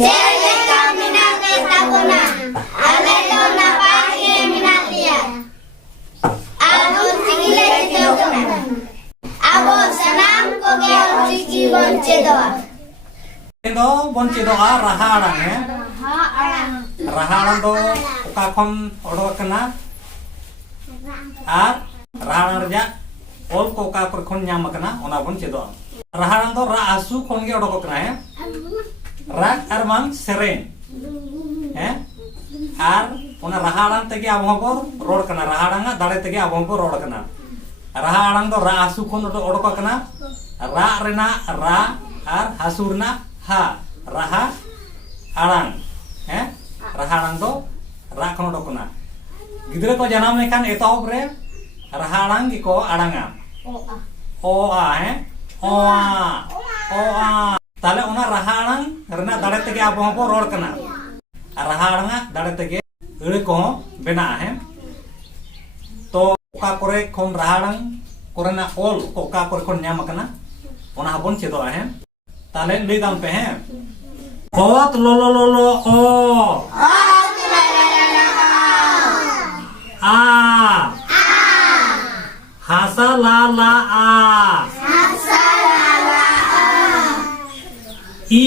Celeka minate tabona. Alelo napake minatia. Abo tigile jogona. Abo sanam koge chiki bonche doa. Endo bonche doa raha arang ya. Raha arang do oka khon odok kana. Ar raha arang reja ol ko oka kor khon nyam kana ona bonche doa. Raha arang do ra asu khon ge odok kana ya. Rak ar mang sereng. Ar ona raha arang tege abong bor rod kana raha arang dare tege abong bor rod kana. Raha arang do ra asu khon odok kana. Ra rena ra ar hasurna ha raha arang raha arang do ra khon odok kana. Gidra ko janam lekan etohop re raha arang gi ko aranga o a o a tale ona raha arang rena dare tege abong bor rod kana. Raha arang dare tege ere ko bena to oka kore khon raha arang korena ol oka kore khon nyam kana ona habon chedo tale lei dam pe ot lo o a hasa la a i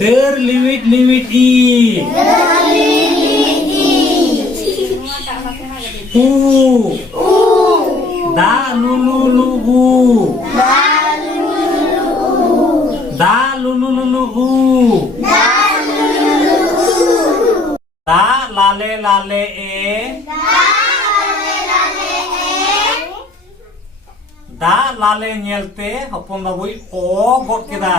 der limit i u da lulu u da lulu u da lale e da lale nyelte hopon babui o got keda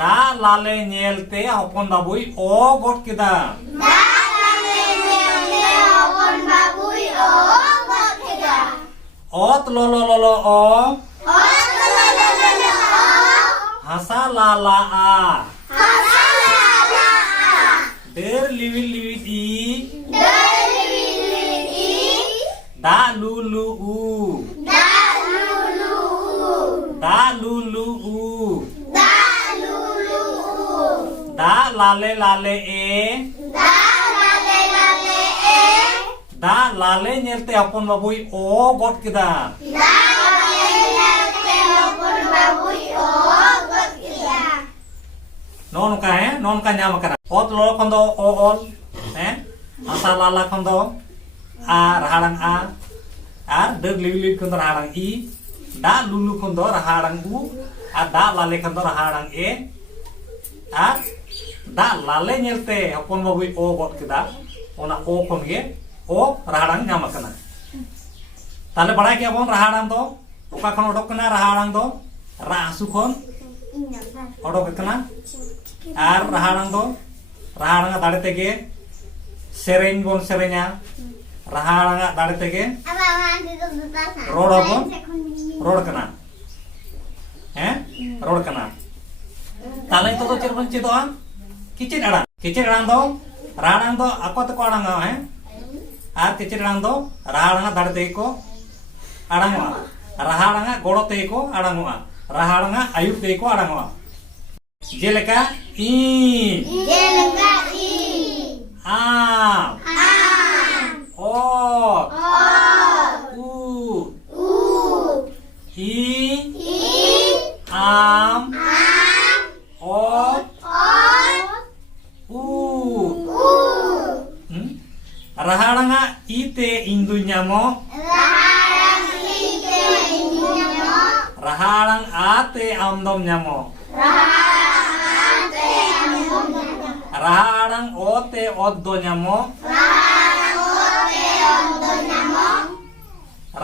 da lale nyelte hopon babui o got keda ot lo o hasa la a der liwit i da lulu u da lulu u da lale e da lale nyelte apon babui o got keda non ka nyam kana ot lo kondo o ol asa lala kondo a raharang a ar der liwit kondo raharang i da lulu kondo raharang u a da lale kondo raharang e a da lale nyelte apon babui o got keda ona o kon ge o raharang nyam kana tale bada ki abon raharang do oka khon odok kana raharang do ra asu khon odok kana ar raharang do raharang dare tege sereng bon serenya raharang dare tege rod abon rod kana rod kana tale to cirbon cidoan kicin arang do raharang do apa to ko arang ar kicin arang do raharang dare tege ko arangwa raharang goro tege ko arangwa raharang ayub tege ko arangwa jeleka i a o u i am o u raharanga ite indunyamo raharang ate amdom nyamo raharang ote oddo nyamo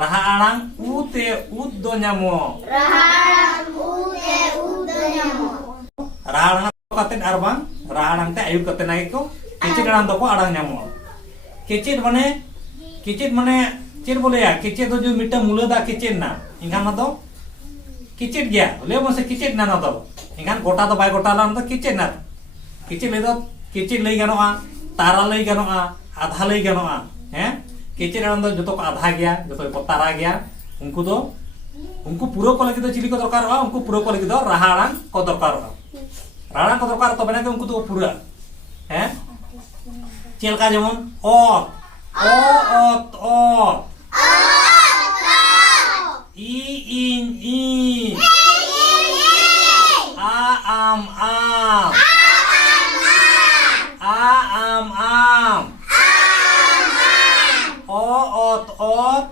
raharang ute uddo nyamo raharang katen arbang raharang te ayu katen ai ko kicit arang do ko arang nyamo kicit mane cir bole ya kicit do ju mita mula da kicit na ingkan do kicit gya le mose kicit na do ingkan gota do bai gota lam do kicit na kicit le do kicit lei ganoa tara lei ganoa adha lei ganoa kicit arang do joto ko adha gya joto ko tara gya unku do Unku pura ko lagi do cili ko dorkaroa, unku pura ko lagi do raha alang ko dorkaroa. Raha alang ko dorkar tobe nake unku do pura. Cilka jemon ot. Ot. I in i. A am. Ot. Ut.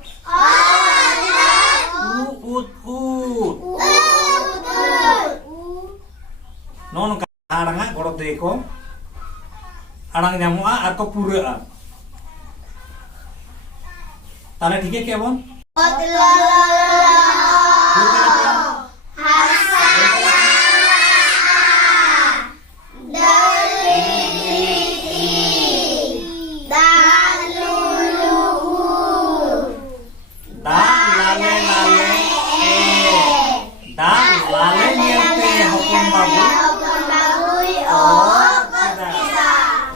Non kadang gorot deko. Arang nyamua ar ko pura. Tale ठीक है क्या बोल?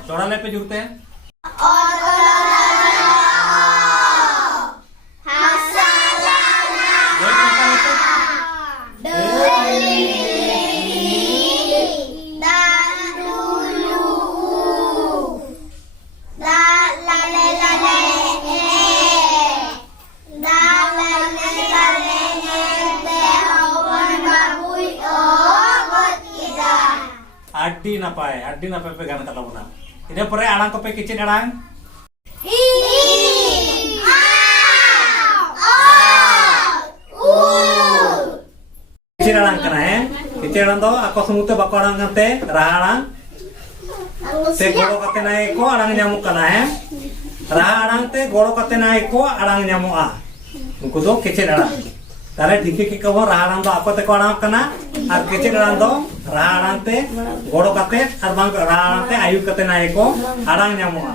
चौड़ा ले पे जुड़ते हैं Adi napai pe ganas kata puna. Ini pere alang ko pe kicin alang. Kicin alang kana kicin alang to ako semute bako alang ngate raha alang. Te goro kate nai ko alang nyamuk kana raha alang te goro kate nai ko alang nyamuk a. Unku do kicin alang. Tare dike ke ko raha alang to ako te ko alang kana ar kicin alang to raha alang te goro kate ar bang raha alang te ayu kate nai ko alang nyamuk a.